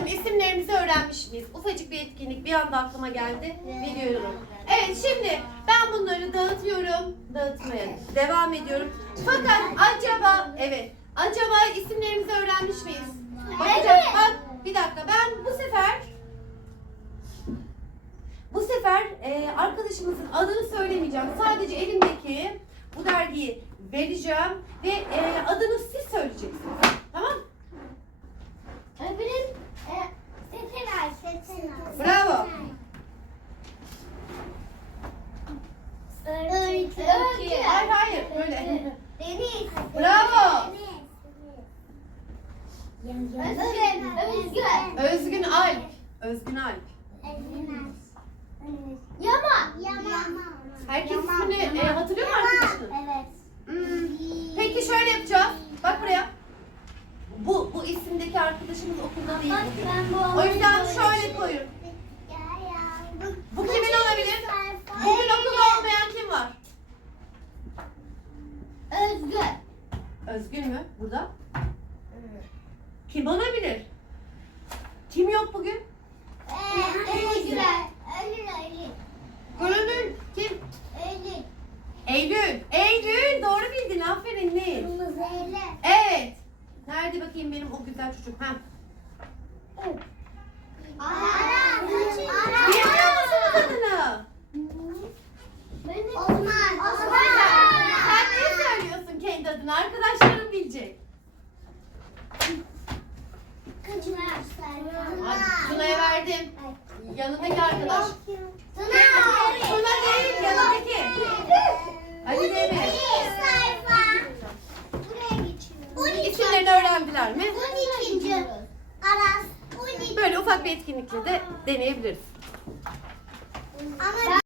bakalım isimlerimizi öğrenmiş miyiz? Ufacık bir etkinlik bir anda aklıma geldi. Veriyorum. Evet şimdi ben bunları dağıtıyorum. Dağıtmaya devam ediyorum. Fakat acaba evet acaba isimlerimizi öğrenmiş miyiz? Bakacağız. Bak bir dakika ben bu sefer bu sefer e, arkadaşımızın adını söylemeyeceğim. Sadece elimdeki bu dergiyi vereceğim ve e, adını siz söyleyeceksiniz. Özgün. Özgün. Özgün Alp. Özgün Alp. Yama. Yama. Herkes ismini e, hatırlıyor mu arkadaşının? Evet. Hmm. Peki şöyle yapacağız. Bak buraya. Bu bu isimdeki arkadaşımız okulda değil Bak ben bu O yüzden şöyle koyun. Bu kimin olabilir? Bugün okulda olmayan kim var? Özgün. Özgün mü? Burada. Kim olabilir? Kim yok bugün? Özgün. Eylül. Eylül. Gönül. Kim? Eylül. Eylül. Eylül. Doğru bildin. Aferin Nil. Kırmızı Eylül. Evet. Nerede bakayım benim o güzel çocuk? Ha. Ara. Bilmiyor musunuz adını? Osman. Osman. Sen niye söylüyorsun kendi adını? Arkadaşların bilecek. Yanındaki arkadaş. Tuna. Tuna değil yanındaki. Ali Demir. sayfa. Buraya geçiyoruz. İsimlerini öğrendiler mi? 12. Aras. Böyle ufak bir etkinlikle de deneyebiliriz. Ama